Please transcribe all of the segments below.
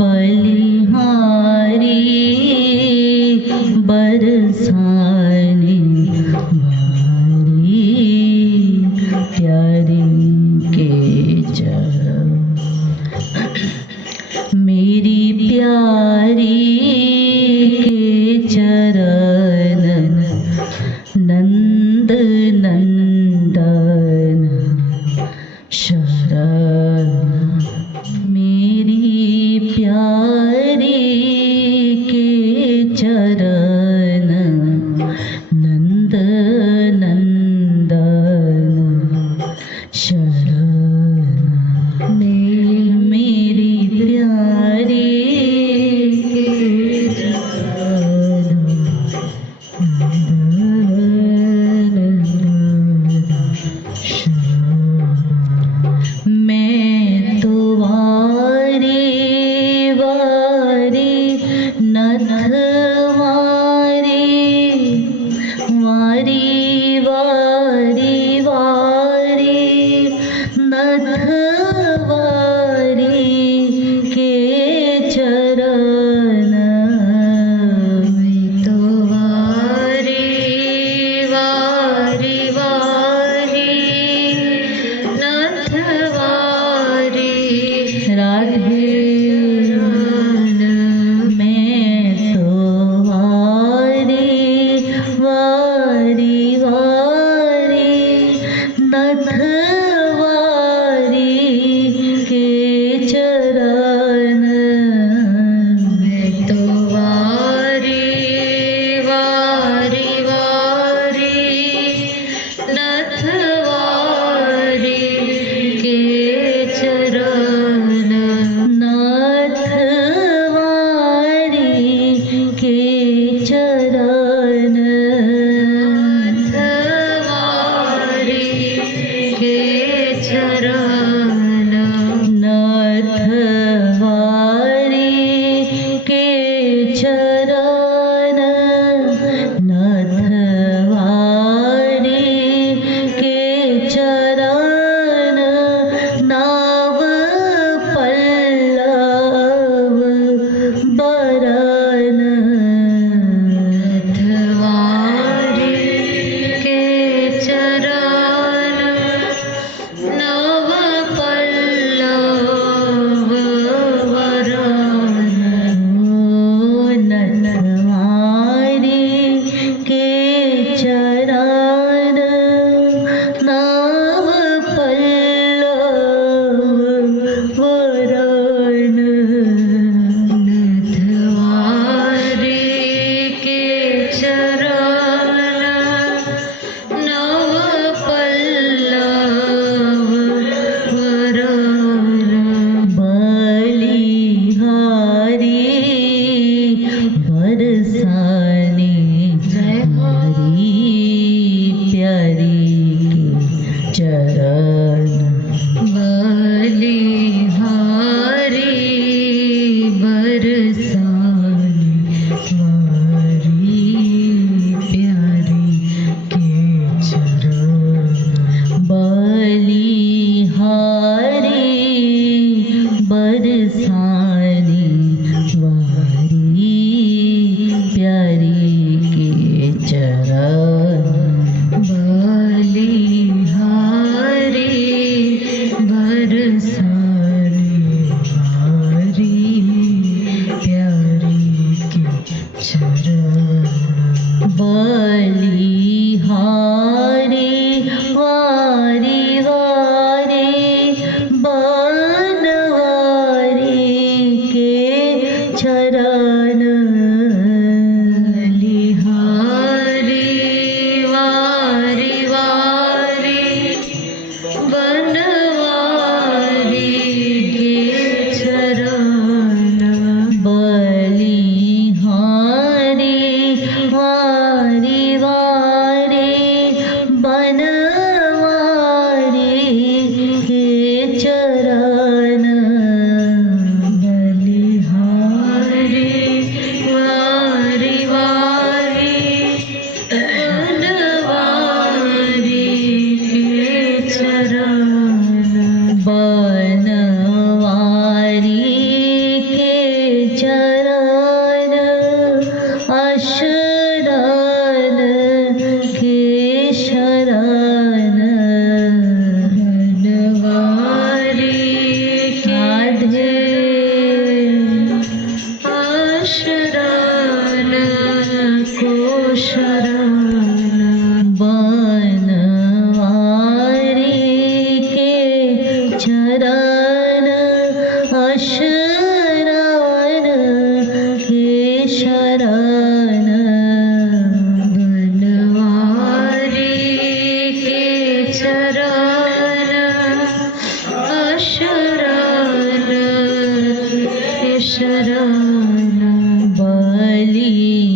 बलिहारी बरसाने वारी प्यारी के चरण मेरी प्यारी के चरण नंद नंदन शरण मेरी प्यारी के चरण नंद नंदन शरण मेरी प्यारी के चरण नंद शरण मैं तो वारी वारी नथ वारी वारी वारी वारी नथ वारी के चरण मैं तो वारी वारी वारी नथ वारी राधे मैं तो शरण बलिहारी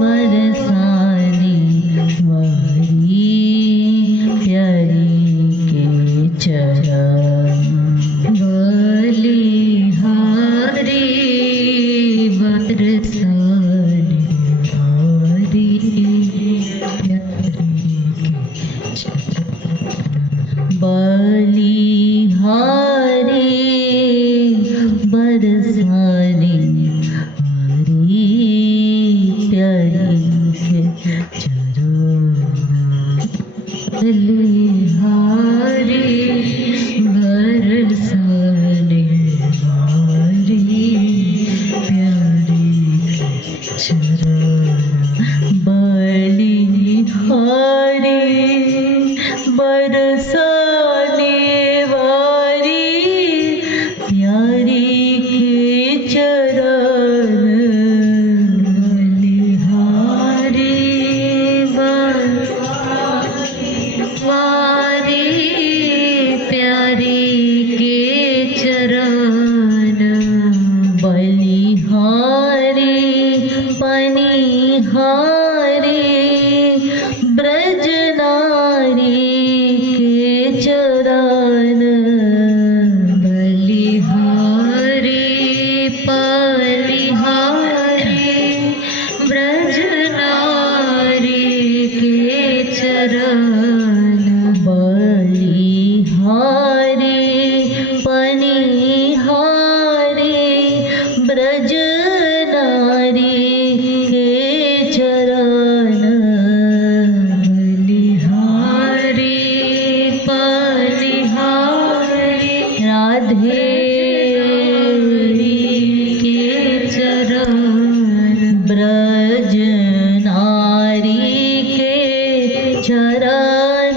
बरसाने वारी प्यारी के चरण बलिहारी बरसाने वारी बलिहारी बरसाने वारी प्यारी के चरण बलिहारी बरसाने वारी प्यारी के चरण बलिहारी बरसाने वारी प्यारी के चरण बलिहारी वारी प्यारी के चरण बलिहारी पनिहारी ब्रज नारी के चरण बलिहारी पलिहारी ब्रज नारी के चरण बलिहारी पनिहारी ब्रज नारी के चरण बलिहारी पलिहारी राधे के चरण ब्रज नारी के चरण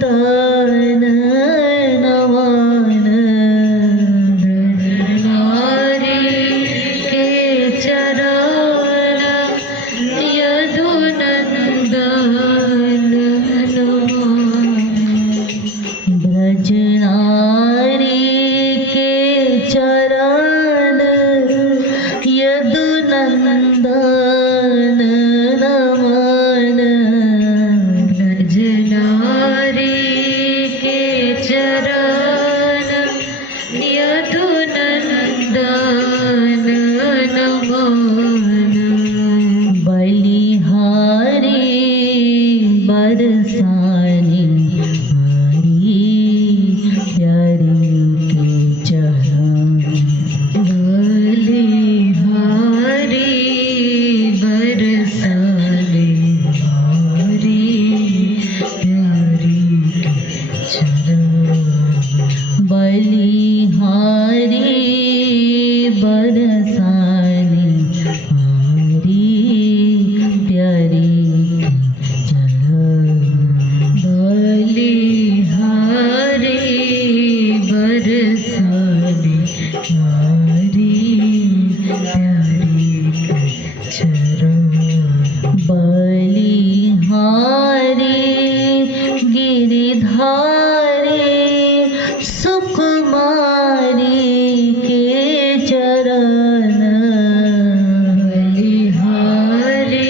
यदुनंदन नमन नारी के चरण यदुनंदन ब्रज नारी के चरण यदुनंदन नमन ब्रज नारी के चरण यदुनंदन नमन बलिहारी बरसाने वारी प्यारी के चरण बलिहारी बरसाने वारी प्यारी के चरण बलिहारी बरसाने वारी प्यारी के चरण बलिहारी बरसाने वारी प्यारी के चरण बलिहारी गिरिधारी सुकुमारी के चरण बलिहारी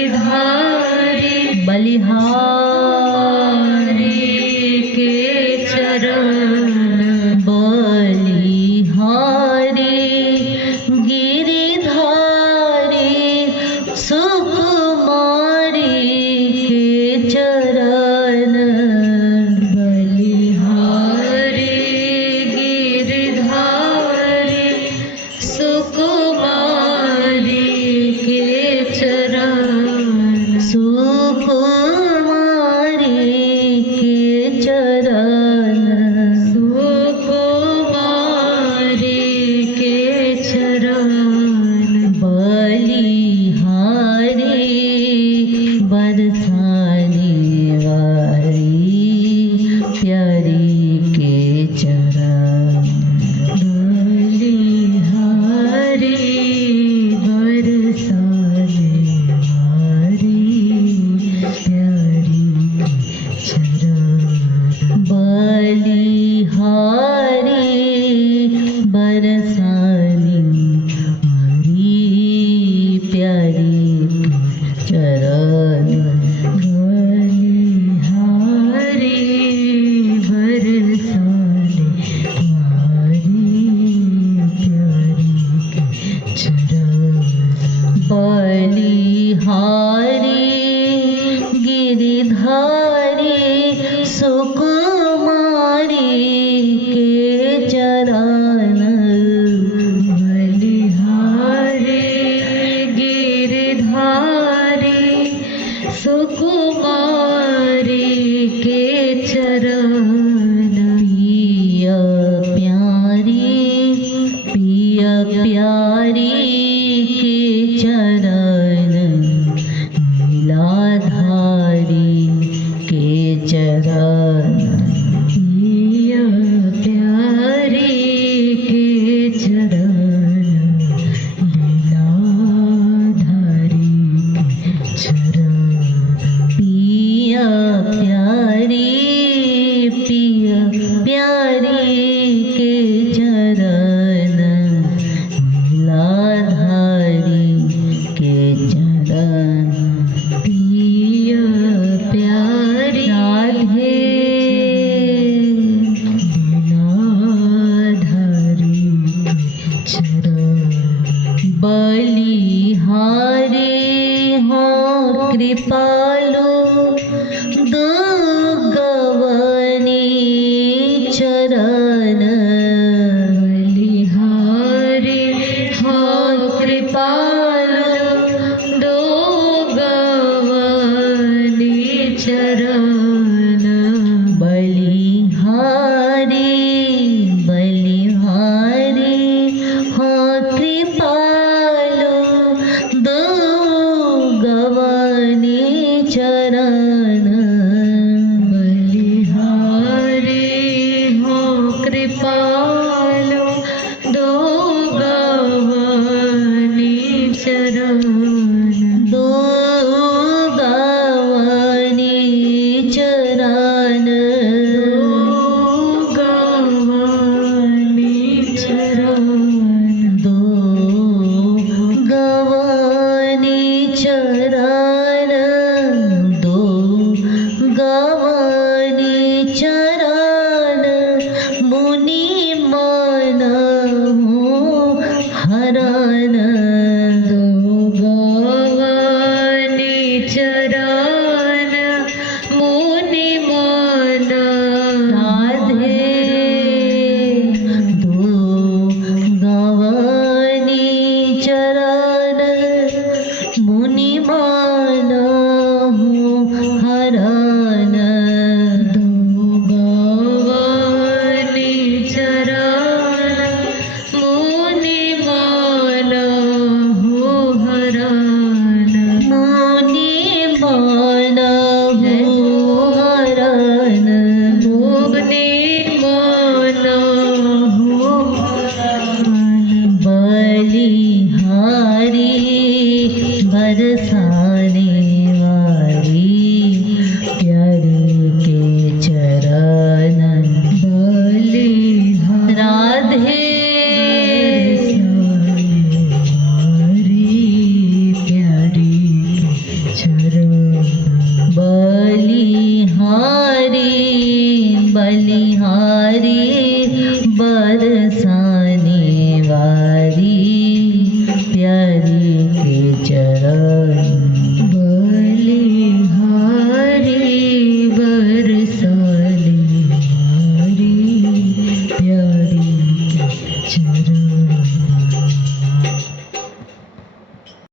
गिरिधारी बलिहारी के चरण बलिहारी गिरिधारी सुकुमारी के चरण बलिहारी गिरिधारी सुकुमारी के चरण सुकुमारी के चरण बलिहारी बरसाने हरी प्यारी चरण बलिहारी बरसाने हरी प्यारी चरण बलिहारी गिरिधारी सुकुमारी के चरण बलिहारी गिरिधारी सुकुमारी के चरण पिया प्यारी के चरण लीलाधारी के चरण पिया प्यारी के चरण लीलाधारी के चरण पिया प्यारी के चरण लीलाधारी के चरण पिया प्यारी राधे लीलाधारी चरण बलिहारी हो कृपालु दुर्गवनी चरण बलिहारी हो कृपालु दुर्गवनी चरण बलिहारी हो कृपालु दुर्गवनी चरण बलिहारी हो कृपालु दुर्गवनी चरण दुर्गवनी चरण दुर्गवनी चरण दुर्गवनी चरण दुर्गवनी चरण मुनि मन हरण दुर्गवनी चरण मुनि मन राधे दुर्गवनी चरण मुनि मन हरण दुर्गवनी चरण मुनि मन हरण मुनि मन हरण मुनि मन बलिहारी बरसाने वाली प्यारी के चरण बलिहारी राधे प्यारी के चरण बलिहारी बरसाने वाली प्यारी के चरण बलिहारी बरसाने वाली प्यारी के चरण।